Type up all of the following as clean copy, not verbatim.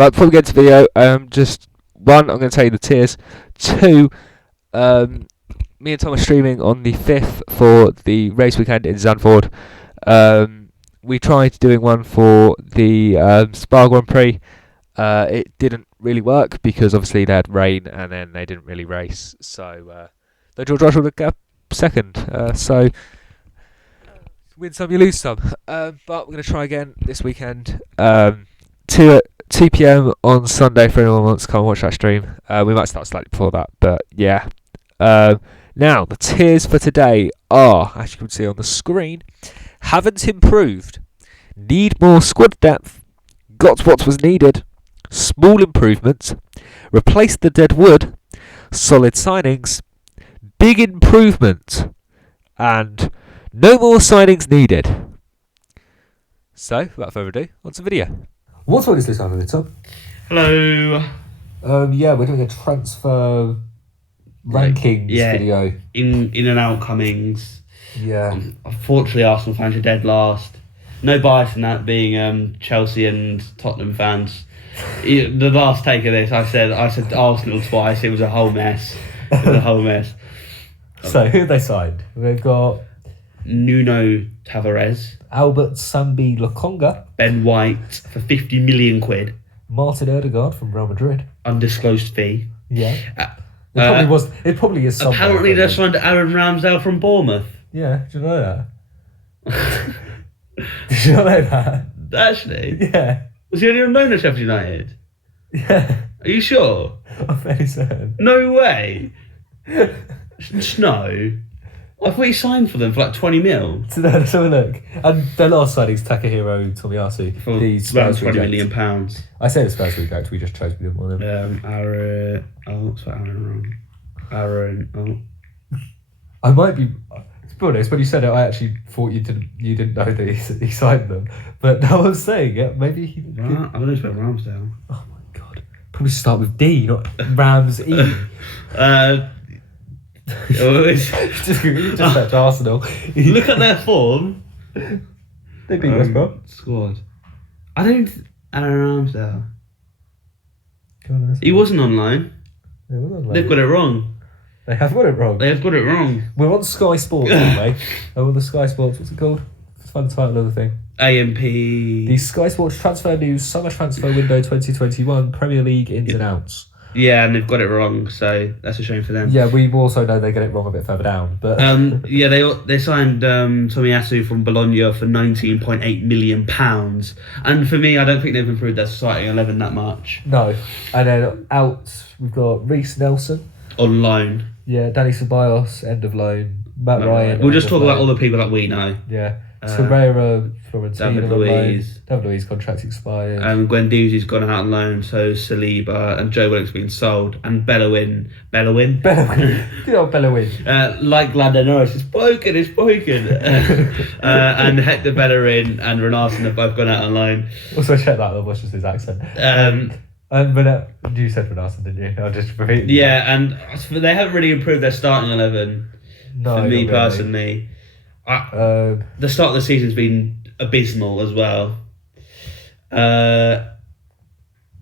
Right, before we get to the video, just one, I'm going to tell you the tiers. Two, me and Tom are streaming on the 5th for the race weekend in Zandvoort. We tried doing one for the Spa Grand Prix. It didn't really work because obviously they had rain and then they didn't really race. So the George Russell would get second. So win some, you lose some. But we're going to try again this weekend. 2 p.m. on Sunday for anyone who wants to come and watch that stream. We might start slightly before that, but yeah. Now, the tiers for today are, as you can see on the screen, haven't improved, need more squad depth, got what was needed, small improvements, replaced the dead wood, solid signings, big improvement, and no more signings needed. So, without further ado, on to the video. What one is this on the top? Hello. Yeah, we're doing a transfer rankings video. In and outcomings. Yeah. Unfortunately, Arsenal fans are dead last. No bias in that, being Chelsea and Tottenham fans. The last take of this, I said Arsenal twice. It was a whole mess. So who have they signed? They've got Nuno Tavares, Albert Sambi Lokonga, Ben White for 50 million quid, Martin Odegaard from Real Madrid. Undisclosed fee. Yeah. It probably is. Apparently, they signed Aaron Ramsdale from Bournemouth. Yeah, did you know that? Did you not know that? Actually, yeah. Was he only on loan at Sheffield United? Yeah. Are you sure? I'm fairly certain. No way. No. I thought he signed for them for like 20 mil. So let's have a look. And their last signing's Takahiro Tomiyasu. For around £20 million. I say the Spurs reject, we just chose we didn't want him. Aaron. Oh, spelled Aaron wrong. Aaron. Oh. I might be. To be honest, when you said it, I actually thought you didn't know that he signed them. But now I'm saying it, maybe he. I don't know spell Ramsdale. Oh my god. Probably start with D, not Rams E. just search Arsenal. Look at their form. They beat West Brom. Squad. I don't. Aaron Ramsdale. He wasn't online. They've got it wrong. They have got it wrong. We're on Sky Sports anyway. On the Sky Sports, what's it called? Find the title of the thing. AMP. The Sky Sports Transfer News Summer Transfer Window 2021 Premier League ins and outs. Yeah, and they've got it wrong, so that's a shame for them. Yeah, we also know they get it wrong a bit further down. But yeah, they signed Tomiyasu from Bologna for £19.8 million, and for me, I don't think they've improved their starting 11 that much. No, and then out we've got Reese Nelson on loan. Yeah, Danny Ceballos end of loan. Matt Ryan. We'll just talk about all the people that we know. Yeah. Torreira, Florentino, David Luiz contract expired. Guendouzi's gone out on loan, so Saliba and Joe Willock's been sold, and Bellawin. Good old Bellawin. Like Lando Norris, it's broken. And Hector Bellerin and Renarson have both gone out on loan. Also check that, what's just his accent. You said Renarson, didn't you? I'll just repeat. Yeah, and they haven't really improved their starting 11. No, for me personally. The start of the season's been abysmal as well.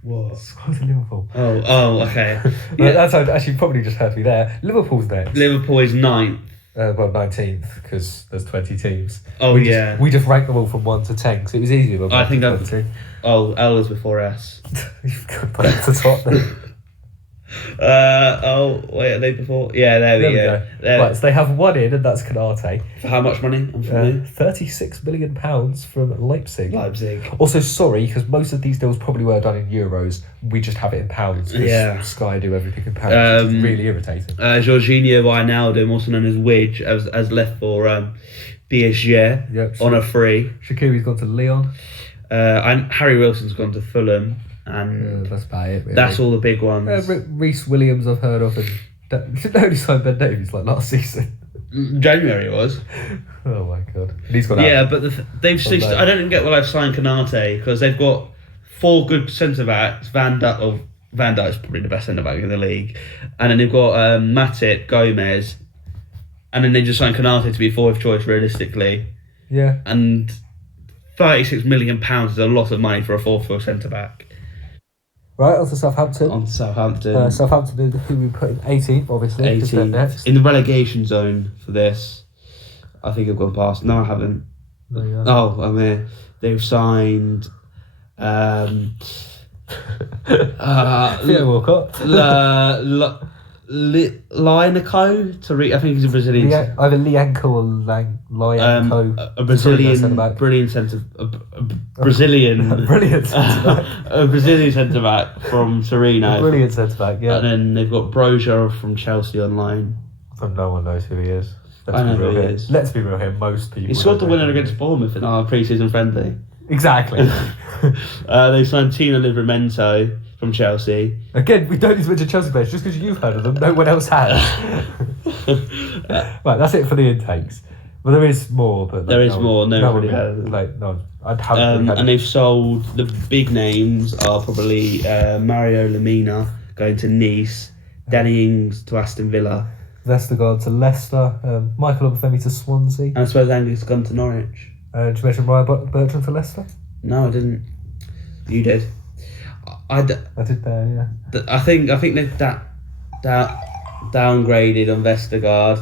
What? Squad Liverpool. Oh, okay. Yeah. That's actually probably just heard me there. Liverpool's next. Liverpool is 9th. 19th, because there's 20 teams. We just ranked them all from 1 to 10, because it was easier. I think L was before S. You've got back to top then. Wait, are they before? Yeah, there we go. Right, so they have one in, and that's Canate. For how much money? £36 million from Leipzig. Also, sorry, because most of these deals probably were done in euros. We just have it in pounds. Yeah. Sky do everything in pounds. It's really irritating. Jorginho Wijnaldum, also known as Widge, has left for PSG on a free. Shaqiri's gone to Lyon. And Harry Wilson's gone to Fulham. And that's about it, really. That's all the big ones. Reese Williams I've heard of, and only signed Ben Davies like last season. January it was. Oh my god. And he's got out. Yeah, but I don't get why they've signed Canate, because they've got 4 good centre backs. Van Dijk's probably the best centre back in the league, and then they've got Matip, Gomez, and then they just signed Canate to be 4th choice realistically. Yeah. And £36 million is a lot of money for a 4th centre back. Right, on to Southampton. On to Southampton. Southampton, who we put in 18th, obviously. 18th. In the relegation zone for this. I think I've gone past. No, I haven't. There you go. Oh, I'm here. They've signed... Theo Walcott. Lineco, I think he's a Brazilian. Either Lianco or Lianco. A Brazilian, brilliant centre, Brilliant a Brazilian centre back from Torino. Brilliant centre back, yeah. And then they've got Broja from Chelsea on loan. No one knows who he is. I know who he is. Let's be real here. Most people. He scored the winner against Bournemouth in our pre-season friendly. Exactly. They signed Tino Livramento from Chelsea. Again, we don't need to mention Chelsea players just because you've heard of them. No one else has. Right, that's it for the intakes. Well, there is more, but there is more. No one really heard of them. No, I'd have. And they've sold the big names are probably Mario Lemina going to Nice, Danny Ings to Aston Villa, Vestergaard to Leicester, Michael Obafemi to Swansea, and I suppose Angus gone to Norwich. Did you mention Ryan Bertrand to Leicester? No, I didn't. You did. I did there, yeah. I think they've downgraded on Vestergaard.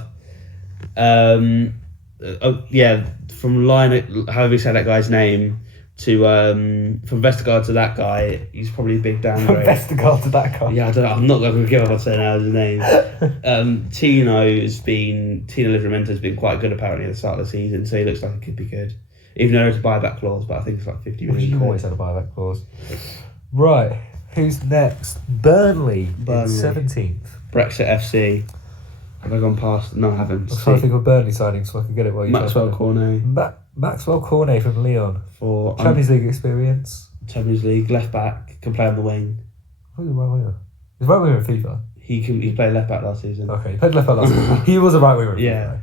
From line, however you say that guy's name, to from Vestergaard to that guy, he's probably a big downgrade. From Vestergaard to that guy. Yeah, I'm not going to give up on saying his name. Tino Livramento's been quite good apparently at the start of the season, so he looks like it could be good. Even though there's a buyback clause, but I think it's like 50 million. You always had a buyback clause. Right, who's next? Burnley. 17th. Brexit FC. Have I gone past? No, I haven't. I'm trying to think of Burnley signing so I can get it while you Maxwell Cornet. Maxwell Cornet from Lyon. For Champions League experience. Champions League, left back, can play on the wing. Who's the right winger? He's right winger in FIFA. He played left back last season. Okay, he played left back last season. He was a right winger in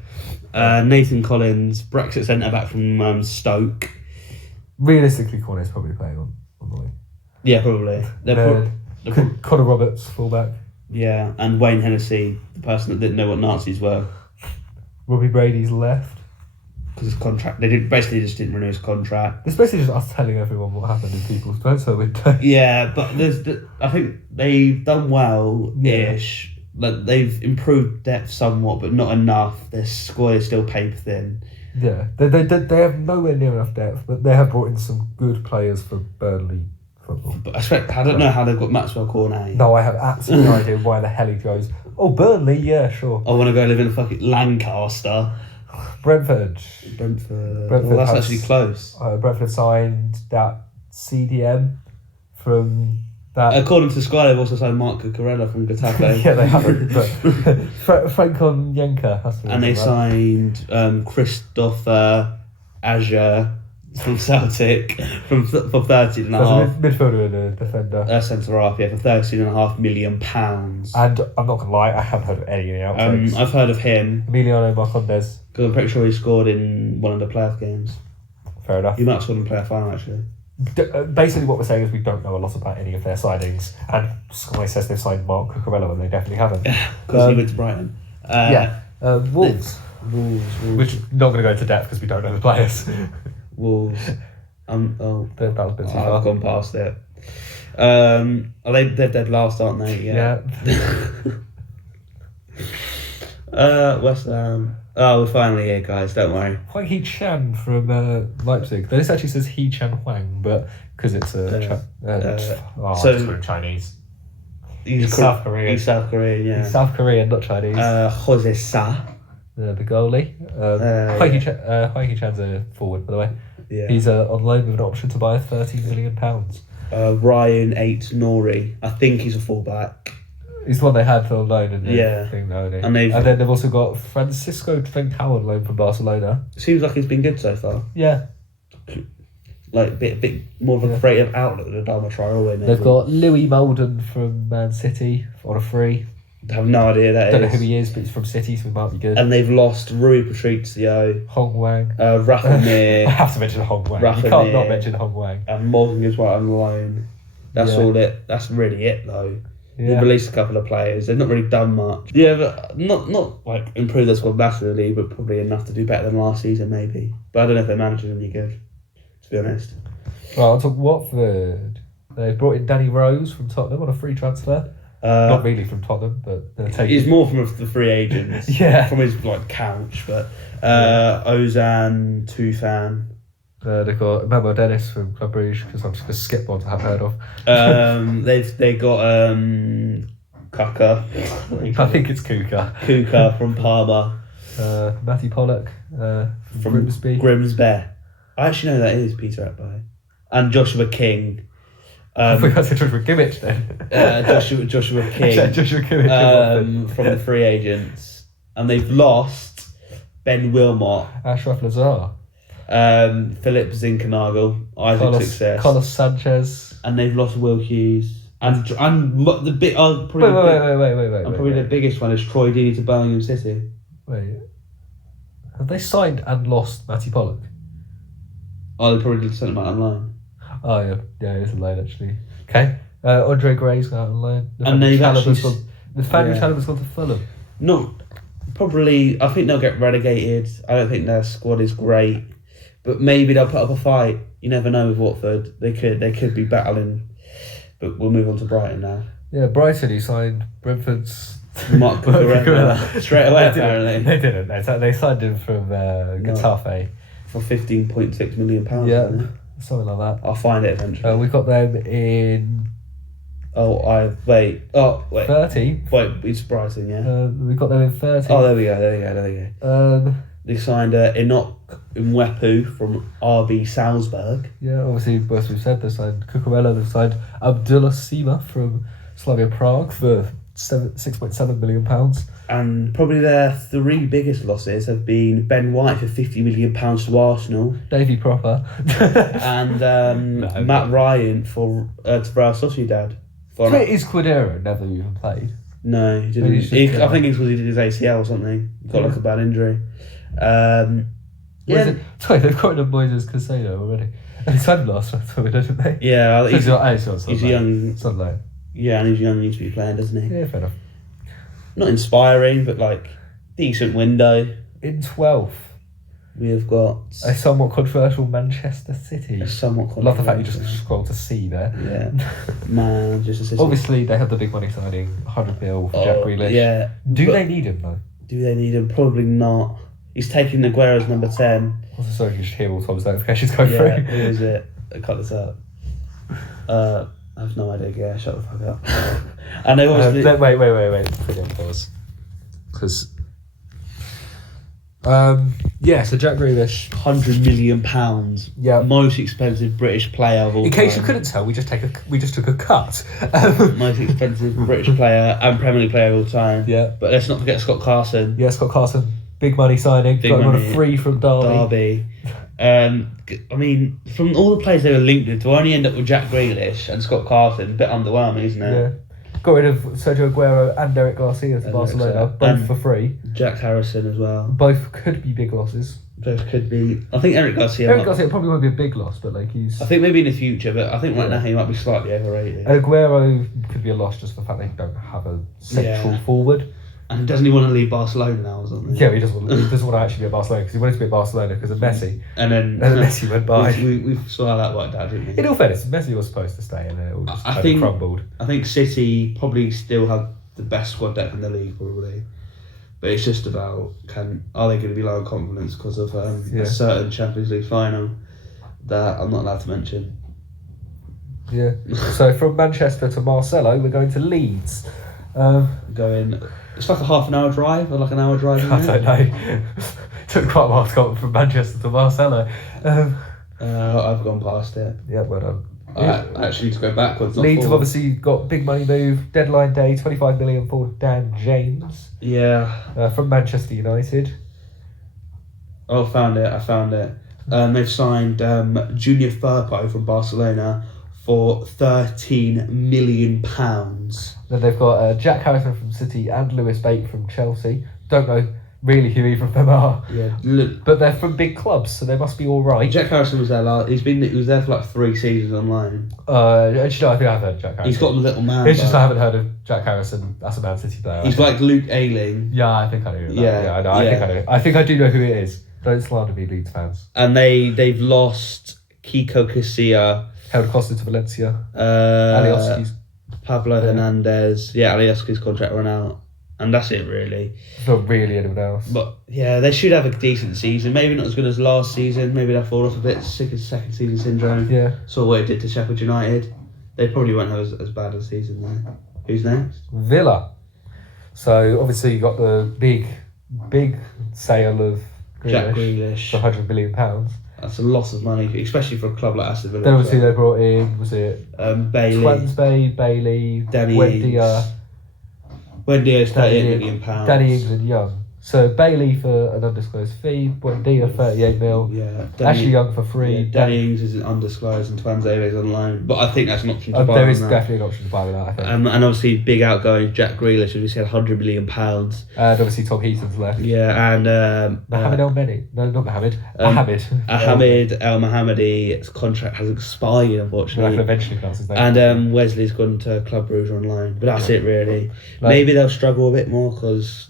FIFA. Nathan Collins, Brexit centre back from Stoke. Realistically, Cornet's probably playing on the wing. Yeah, probably. Connor Roberts, fullback. Yeah, and Wayne Hennessy, the person that didn't know what Nazis were. Robbie Brady's left. Because his contract, basically just didn't renew his contract. It's basically just us telling everyone what happened in people's transfer window. Yeah, but I think they've done well-ish. Yeah. Like they've improved depth somewhat, but not enough. Their squad is still paper thin. Yeah, they have nowhere near enough depth, but they have brought in some good players for Burnley football. But I don't know how they've got Maxwell Cornet. No, I have absolutely no idea why the hell he goes. Oh, Burnley, yeah, sure. I want to go live in fucking Lancaster. Brentford. Well, that's actually close. Brentford signed that CDM from that. According to Sky, they've also signed Marco Cucurella from Getafe. Yeah, they haven't. But Frankon Yenka. And they signed Christopher Azure from Celtic for 13 and a half. Midfielder and a defender. Centre half, yeah, for £13.5 million. And I'm not gonna lie, I haven't heard of any of the outtakes. I've heard of him. Emiliano Marcondes. Because I'm pretty sure he scored in one of the playoff games. Fair enough. He might have scored in the playoff final actually. Basically, what we're saying is we don't know a lot about any of their signings, and Sky says they've signed Mark Cucurella when they definitely haven't. Because he went to Brighton. Wolves. Which not going to go into depth because we don't know the players. Wolves. That was a bit too far. I've gone past it. They're dead last, aren't they? Yeah. West Ham. Oh, we're finally here, guys. Don't worry. Huang He-chan from Leipzig. This actually says He-chan Huang, but because it's Chinese. He's South Korean. He's South Korean, yeah. He's South Korean, not Chinese. Jose Sa. The goalie. Huang He-chan's a forward, by the way. Yeah. He's on loan with an option to buy £13 million. Ryan 8 Nori. I think he's a fullback. He's the one they had on loan and yeah. thing, and then they've also got Francisco Trincao on loan from Barcelona. Seems like he's been good so far. Yeah. Like a bit more of a creative outlet than Adama Traore. Maybe. They've got Louis Molden from Man City on a free. I have no idea that Don't know who he is, but he's from City, so he might be good. And they've lost Rui Patrizio, Hong Wang, Rafa Mir. I have to mention Hong Wang. You can't not mention Hong Wang. And Morgan is right on loan. That's all it. That's really it though. Yeah. They've released a couple of players. They've not really done much. Yeah, but not like improve their squad massively, but probably enough to do better than last season maybe. But I don't know if their manager's any good, to be honest. Right, I'll talk Watford. They brought in Danny Rose from Tottenham on a free transfer. Not really from Tottenham, but they're taking... He's more from the free agents. Yeah. From his couch, but Ozan Tufan. They've got Memo Dennis from Club Brugge, because I'm just going to skip ones I haven't heard of. They got Kaka. I think it's Kuka. Kuka from Parma. Matty Pollock from Grimsby. I actually know that is Peter Atby. And Joshua King. I thought that's Joshua Kimmich then. Joshua King. Joshua Kimmich from the free agents. And they've lost Ben Wilmot. Ashraf Lazar. Philip Zinkernagel. Isaac Success. Carlos Sanchez. And they've lost Will Hughes. And the bit wait. Probably the biggest one is Troy Deeney to Birmingham City. Wait. Have they signed and lost Matty Pollock? Oh, they probably sent him out on loan. Oh yeah, it's a loan actually. Okay. Andre Gray's gone out on loan. Nathaniel Chalobah's gone to Fulham. No, probably. I think they'll get relegated. I don't think their squad is great, but maybe they'll put up a fight. You never know with Watford. They could be battling. But we'll move on to Brighton now. Yeah, Brighton. He signed Brentford's Mark Cucurella straight away. Apparently, they didn't. They signed him from Getafe for £15.6 million. Yeah, something like that. I'll find it eventually. We've got them in. Wait. 30. Wait, it's Brighton, yeah. We've got them in 30. Oh, there we go. They signed Enoch Mwepu from RB Salzburg. Yeah, obviously, as we've said, they signed Cucurella. They signed Abdullah Sima from Slavia Prague for £6.7 million. And probably their three biggest losses have been Ben White for £50 million to Arsenal. Davy Proper. And Matt Ryan for Real Sociedad. Is Quadero never even played? No, he didn't. I think it's because he did his ACL or something. Got like a bad injury. Sorry, they've got rid of Moises Caicedo already. And he signed last summer, didn't they? Yeah, he's a young. Sunlight. Yeah, and he's young, needs to be playing, doesn't he? Yeah, fair enough. Not inspiring, but like decent window. In 12th, we have got a somewhat controversial Manchester City. Love the fact you just scrolled to C there. Yeah, Manchester City. Obviously, they had the big money signing, 100 mil for Jack Grealish. Yeah. Do they need him though? Do they need him? Probably not. He's taking Aguero's number 10. Also, so you should hear all Tom's notifications go through. Who is it? I cut this out. I have no idea. Yeah, shut the fuck up. And they obviously... Wait. Put it on pause. Because... so Jack Grealish, £100 million. Yeah, most expensive British player of all time. In case you couldn't tell, we just took a cut. Most expensive British player and Premier League player of all time. Yeah, but let's not forget Scott Carson. Yeah, Scott Carson, big money signing. Got him on a free from Derby. I mean, from all the players they were linked with, to only end up with Jack Grealish and Scott Carson, a bit underwhelming, isn't it? Yeah. Got rid of Sergio Aguero and Eric Garcia to Barcelona, both for free. Jack Harrison as well. Both could be big losses. Both could be. I think Eric Garcia probably won't be a big loss, but like he's... I think maybe in the future, but I think right now he might be slightly overrated. And Aguero could be a loss just for the fact they don't have a central forward. And doesn't he want to leave Barcelona now or something? Yeah, he doesn't want to actually be at Barcelona because he wanted to be at Barcelona because of Messi. And then Messi went by. We saw how that worked out, didn't we? In all fairness, Messi was supposed to stay and it all just crumbled. I think City probably still have the best squad depth in the league, probably. But it's just about are they going to be low on confidence because of a certain Champions League final that I'm not allowed to mention. Yeah. So from Manchester to Marcelo, we're going to Leeds. It's like a half an hour drive or like an hour drive. I don't know. It took quite a while to go from Manchester to Marcelo. I've gone past it. Yeah, well done. I actually need to go backwards. Leeds have obviously got big money move. Deadline day, 25 million for Dan James. Yeah. From Manchester United. Oh, I found it. They've signed Junior Firpo from Barcelona for £13 million. Then they've got Jack Harrison from City and Lewis Bate from Chelsea. Don't know really who either of them are. Yeah, but they're from big clubs, so they must be all right. Jack Harrison was there last. He was there for like 3 seasons online. Actually, no, I think I've heard Jack Harrison. He's got the little man. It's just I haven't heard of Jack Harrison as a Man City player. He's like Luke Ayling. Yeah, I think I know. I think I do know who it is. Don't slander me, Leeds fans. And they've lost Kiko Casilla held hostage to Valencia. Alioski's Pablo Hernandez. Yeah, Alioski's contract run out. And that's it, really. It's not really anyone else. But, yeah, they should have a decent season. Maybe not as good as last season. Maybe they'll fall off a bit. Sick of second season syndrome. Yeah. Saw what it did to Sheffield United. They probably won't have as bad a season there. Who's next? Villa. So, obviously, you got the big sale of Grealish, Jack Grealish. for £100 million. That's a lot of money, especially for a club like Aston Villa. Then obviously they brought in, was it Bailey, Swansea, Bailey, Danny Wendia. Wendia's £38 million. Danny Ings and Young. So Bailey for an undisclosed fee, Wendia 38 mil. Yeah, Ashley Young for free. Yeah, Danny Ings isn't undisclosed and Twanzebe's on loan, but I think that's an option to buy. There is on definitely an option to buy with that, I think. And obviously big outgoing Jack Grealish, we said £100 million. And obviously Tom Heaton's left. Yeah, and Mohamed El Meni. No, not Mohamed. Ahmed El Mohammedi's contract has expired, unfortunately. I can eventually pronounce his name. And Wesley's gone to Club Brugge on loan, but that's it really. Maybe they'll struggle a bit more because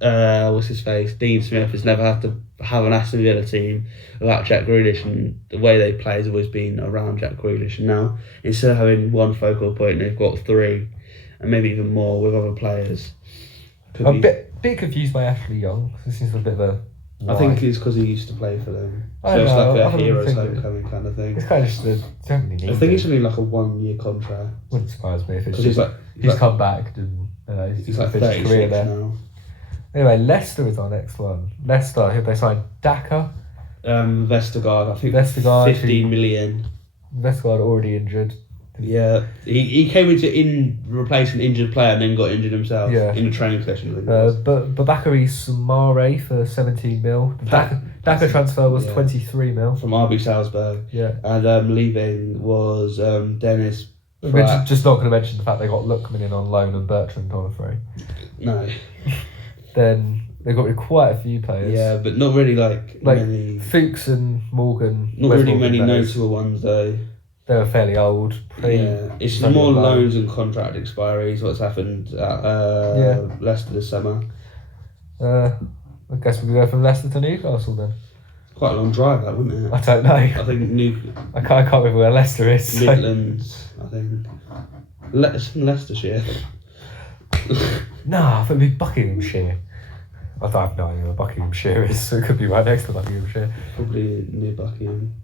what's his face? Dean Smith has never had to have an Aston Villa team without Jack Grealish, and the way they play has always been around Jack Grealish. And now instead of having one focal point, they've got three, and maybe even more with other players. I'm a bit confused by Ashley Young. This seems a bit of a. I think it's because he used to play for them. I So it's know, like I a don't hero's think homecoming kind of thing. It's kind of just don't really need I think it. it's only like a 1-year contract. Wouldn't surprise me if it's 'Cause just he's he's come back and he's like finished his career 36 there. now. Anyway, Leicester is our next one. Leicester, who they signed Daka. Vestergaard, I think Vestergaard, 15 million. Vestergaard already injured. Yeah, he came into replace an injured player and then got injured himself in a training session. But Bakary Soumare for 17 mil. Daka transfer was 23 mil. From RB Salzburg. Yeah. And leaving was Dennis Pratt. Just not going to mention the fact they got Lookman in on loan and Bertrand on a free. No. Then they got rid of quite a few players. Yeah, but not really like many. Fuchs and Morgan. Not really many notable ones though. They were fairly old. It's more loans and contract expiries. What's happened at Leicester this summer? I guess we could go from Leicester to Newcastle then. Quite a long drive, that wouldn't it? I don't know. I think I can't remember where Leicester is. Midlands, I think. It's in Leicestershire. Nah, I thought it'd be Buckinghamshire. I have no idea where Buckinghamshire is, so it could be right next to Buckinghamshire. Probably near Buckingham.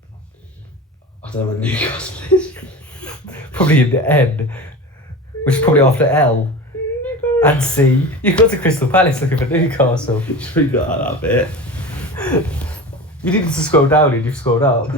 I don't know where Newcastle is. Probably in the N, which is probably after L. And C. You've got to Crystal Palace looking for Newcastle. You should got that bit. You needed to scroll down and you've scrolled up.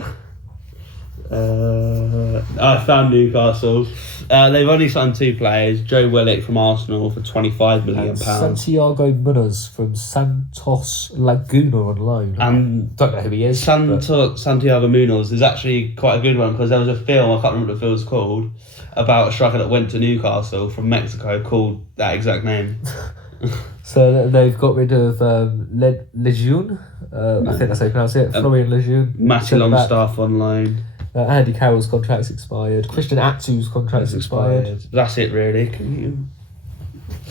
I found Newcastle. They've only signed 2 players. Joe Willock from Arsenal for £25 million. Santiago Munoz from Santos Laguna on loan. And don't know who he is. Santiago Munoz is actually quite a good one because there was a film, I can't remember what the film's called, about a striker that went to Newcastle from Mexico called that exact name. So they've got rid of Lejeune. I think that's how you pronounce it. Florian Lejeune. Matty Longstaff on loan. Andy Carroll's contract's expired. Christian Atsu's contract's expired. That's it, really. Can you?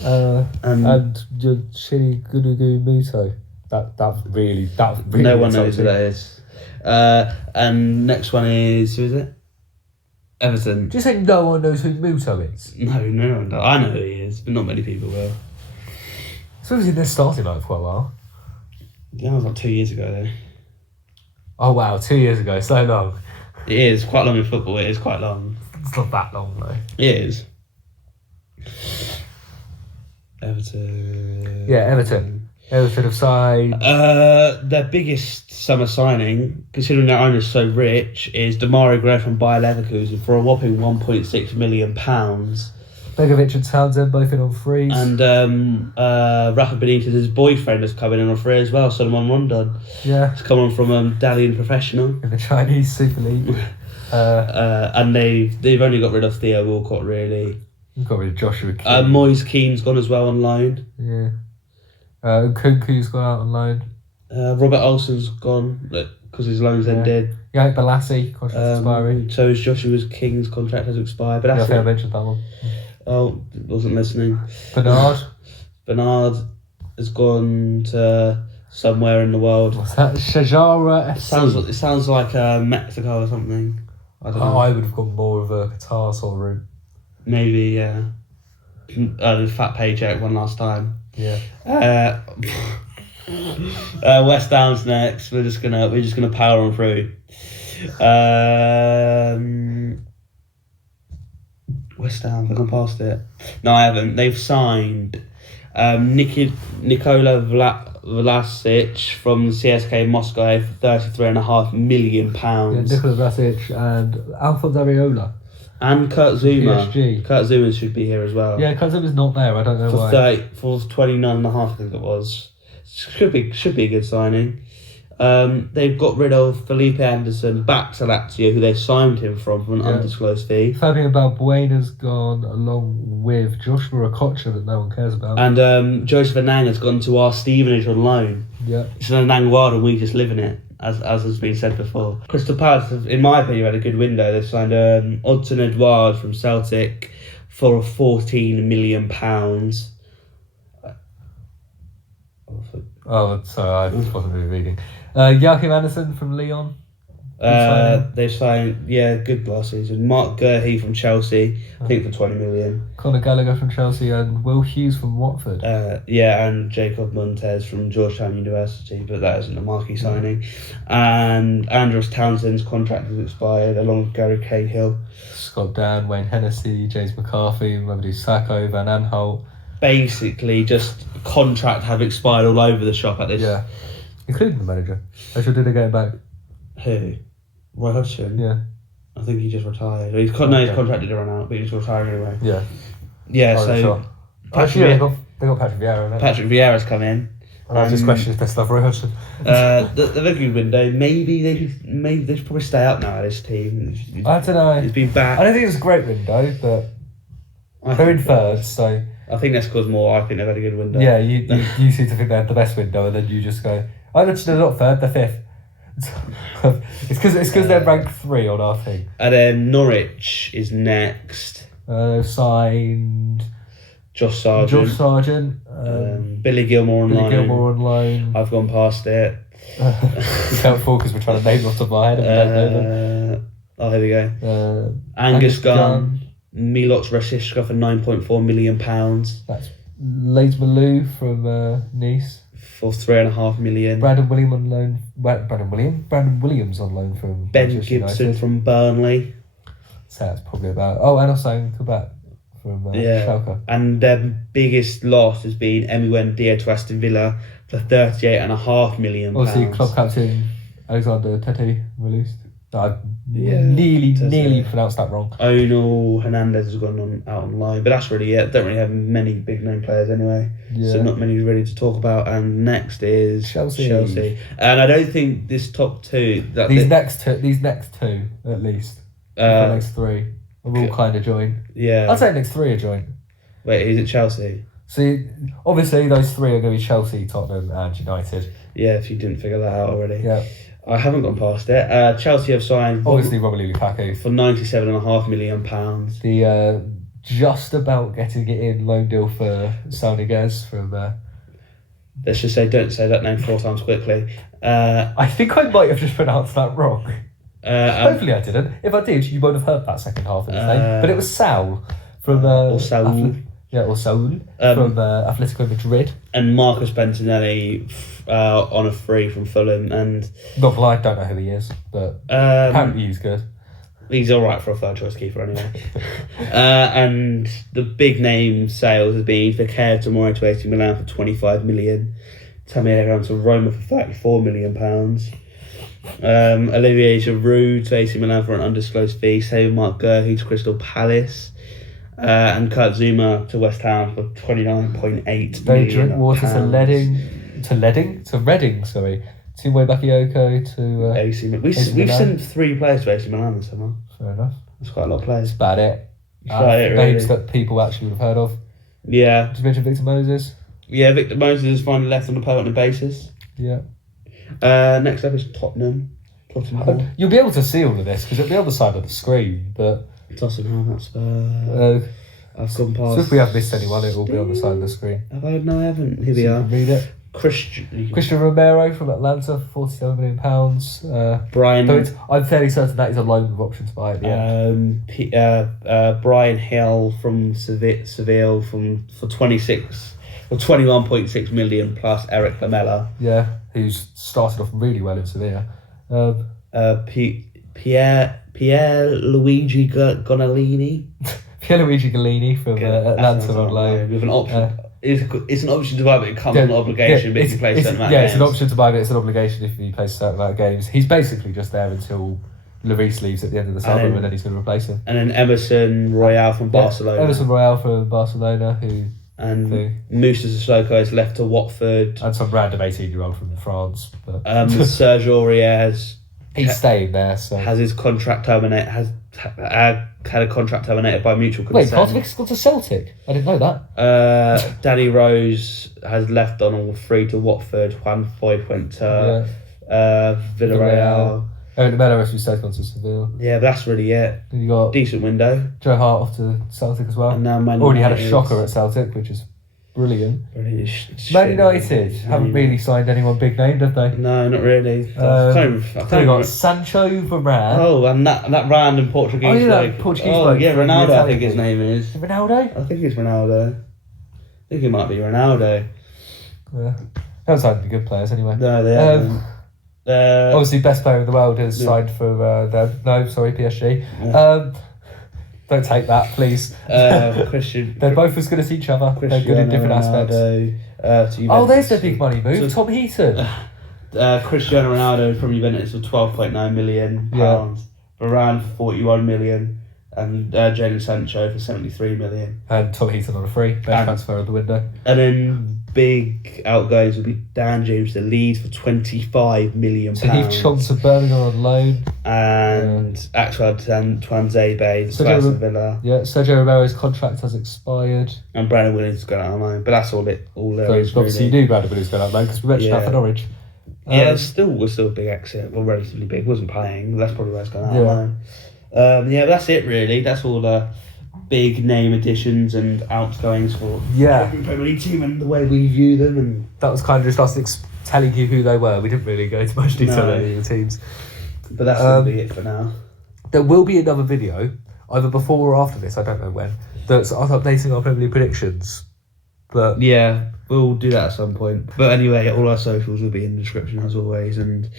And Yoshiri Gunugu Muto. That really. No one knows who that is. And next one is, who is it? Everton. Do you say no one knows who Muto is? No one does. I know who he is, but not many people will. So he was in their starting line for quite a while. Yeah, that was like 2 years ago though. Oh wow, 2 years ago, so long. It is quite long in football. It is quite long. It's not that long though. It is. Everton. Yeah, Everton. Everton have signed. Their biggest summer signing, considering their owner's so rich, is Demarai Gray from Bayer Leverkusen for a whopping £1.6 million. Begovic and Townsend both in on frees. And Rafa Benitez's boyfriend has come in on free as well, Solomon Rondon. Yeah. He's come on from Dalian Professional. In the Chinese Super League. And they've only got rid of Theo Walcott, really. Got rid of Joshua King. Moise Keane's gone as well on loan. Yeah. Kunku's gone out on loan. Robert Olsen's gone because his loan's ended. Yannick Balassi, contract expiry. So is Joshua King's contract has expired. But I think I mentioned that one. Oh, wasn't listening. Bernard has gone to somewhere in the world. What's that? Shajara FC. It sounds like Mexico or something. I don't know. I would have gone more of a Qatar sort of route. Maybe, yeah. The fat paycheck one last time. Yeah. West Ham's next. We're just gonna power on through. West Ham. I've gone past it. No, I haven't. They've signed Nikola Vlasic from CSK Moscow for £33.5 million. Yeah, Nikola Vlasic and Alphonse Areola. And Kurt Zuma. PSG. Kurt Zuma should be here as well. Yeah, Kurt Zuma's not there. I don't know why. For 29.5, I think it was. Should be a good signing. They've got rid of Felipe Anderson back to Lazio, who they signed him from an undisclosed fee. Fabian Balbuena's gone along with Joshua Okocha that no one cares about. And Joseph Anang has gone to our Stevenage on loan. Yeah. It's an Anang world and we just live in it, as has been said before. Crystal Palace, in my opinion, had a good window. They signed Odsonne Edouard from Celtic for £14 million. Oh, sorry, I wasn't really reading. Joachim Andersen from Lyon. They signed, good last season. Mark Gurhey from Chelsea, I think for £20 million. Conor Gallagher from Chelsea and Will Hughes from Watford. And Jacob Montez from Georgetown University, but that isn't a marquee signing. And Andros Townsend's contract has expired, along with Gary Cahill. Scott Dan, Wayne Hennessy, James McCarthy, Mamadou Sakho, Van Aanholt. Basically, just contract have expired all over the shop at this. Yeah, including the manager. I should do the game back. Who? Roy Hodgson? Yeah. I think he just retired. His contract did run out, but he's retiring anyway. Yeah. Yeah, sure. Actually, they got Patrick Vieira, right? Patrick Vieira's come in. And I just question his best love, Roy Hodgson. The good window. Maybe they should probably stay up now at this team. I don't know. He's been back. I don't think it was a great window, but they're in third, so. I think that's caused more. I think they've had a good window. Yeah, you seem to think they had the best window, and then you just go, oh, they're not third, they're fifth. it's because they're ranked 3 on our thing. And then Norwich is next. Signed Josh Sargent. Billy Gilmore on loan. I've gone past it. It's helpful because we're trying to name off the top of my head and we don't know them. Oh, here we go. Angus Gunn. Milos Rashica for £9.4 million. That's Lays Malou from Nice. For £3.5 million. Brandon Williams on loan from Ben Manchester Gibson United. from Burnley. So that's probably about. Oh, and also Quebec from Schalke. And their biggest loss has been Emi Buendia to Aston Villa for £38.5 million. Obviously, club captain Alexander Tete released. Nearly pronounced that wrong. Onal Hernandez has gone out on loan, but that's really it. Don't really have many big name players anyway, so not many really to talk about. And next is Chelsea. And I don't think this top two. These next two at least. The next 3 are all kind of joint. Yeah, I'd say next 3 are joint. Wait, is it Chelsea? See, obviously those 3 are going to be Chelsea, Tottenham, and United. Yeah, if you didn't figure that out already. Yeah. I haven't gone past it. Chelsea have signed obviously Romelu Lukaku for £97.5 million. The just about getting it in loan deal for Sauniguez from. Let's just say don't say that name 4 times quickly. I think I might have just pronounced that wrong. Hopefully I didn't. If I did, you won't have heard that second half of his name. But it was Saul from. Or Saul. Or Saul from Atletico Madrid. And Marcus Bentinelli on a free from Fulham. And not for I don't know who he is, but apparently he's good. He's alright for a third choice keeper anyway. And the big name sales has been Fekir Tomori to AC Milan for £25 million. Tammy Abraham to Roma for £34 million. Olivier Giroud to AC Milan for an undisclosed fee. Same Mark Gurhey to Crystal Palace. And Kurt Zuma to West Ham for £29.8 million. They drink water to Reading, sorry. Timwe Bakayoko to AC Milan. We've sent 3 players to AC Milan this summer. Fair enough. That's quite a lot of players. That's about it. Really. Names that people actually would have heard of. Yeah. Did you mention Victor Moses? Yeah, Victor Moses is finally left on a permanent basis. Yeah. Next up is Tottenham. You'll be able to see all of this because it'll be on the side of the screen, but. Tottenham, that's I've gone past. So if we have missed anyone, it will be on the side of the screen. Have I? No, I haven't. Here we are. Read it. Christian Romero from Atlanta for £47 million. Brian. I'm fairly certain that is a loan with option to buy at the end. Brian Hill from Seville for 21.6 million plus Eric Lamela. Yeah, who's started off really well in Sevilla. Pierluigi Gonalini. Pierluigi Galini from Atlanta on loan with an option. It's an option to buy, but it comes with an obligation. But if you play a certain amount of games. It's an option to buy, but it's an obligation if he plays a certain amount of games. He's basically just there until Reese leaves at the end of the summer, and then he's going to replace him. And then Emerson Royale from Barcelona. Emerson Royale from Barcelona, Moussa Sissoko has left to Watford. And some random 18-year-old from France. But Serge Aurier he's staying there, so has his contract terminated. Had a contract terminated by mutual consent. Wait, Carson gone to Celtic? I didn't know that. Danny Rose has left on all free to Watford. Juan Foyt went to Villarreal. Eric Lamela, as we said, gone to Seville. Yeah, that's really it. Then you got decent window. Joe Hart off to Celtic as well. And now already had a shocker at Celtic, which is brilliant. Man United haven't really signed anyone big name, have they? No, not really. They've got Sancho Varane. Oh, and that random Portuguese bloke. Ronaldo, I think his name is. Ronaldo? I think it's Ronaldo. I think it might be Ronaldo. Yeah. They haven't signed any good players anyway. No, they haven't. Obviously, best player in the world has signed for them. No, sorry, PSG. Yeah. Don't take that, please. Christian. They're both as good as each other. They're good in different aspects. There's their big money move. Tom Heaton. Cristiano Ronaldo from Juventus for £12.9 million. Varane for 41 million. And Jadon Sancho for 73 million. And Tom Heaton on a free. Best transfer of the window. And then big outgoings will be Dan James to Leeds for £25 million. So he's chopped to Birmingham on loan. And Axel Twanzebe to Aston Villa. Yeah, Sergio Romero's contract has expired. And Brandon Williams is going out on loan. But that's all there is. Obviously, you knew Brandon Williams going out on loan because we mentioned that for Norwich. It was still a big exit. Well, relatively big. Wasn't playing. But that's probably why it's going out on loan. But that's it really. That's all the big name additions and outgoings for every Premier League team and the way we view them. And that was kind of just us telling you who they were. We didn't really go into much detail on any of the teams. But that's going to be it for now. There will be another video, either before or after this, I don't know when, that's us updating our Premier League predictions. But yeah, we'll do that at some point. But anyway, all our socials will be in the description as always, and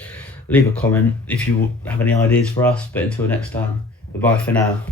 leave a comment if you have any ideas for us. But until next time, goodbye for now.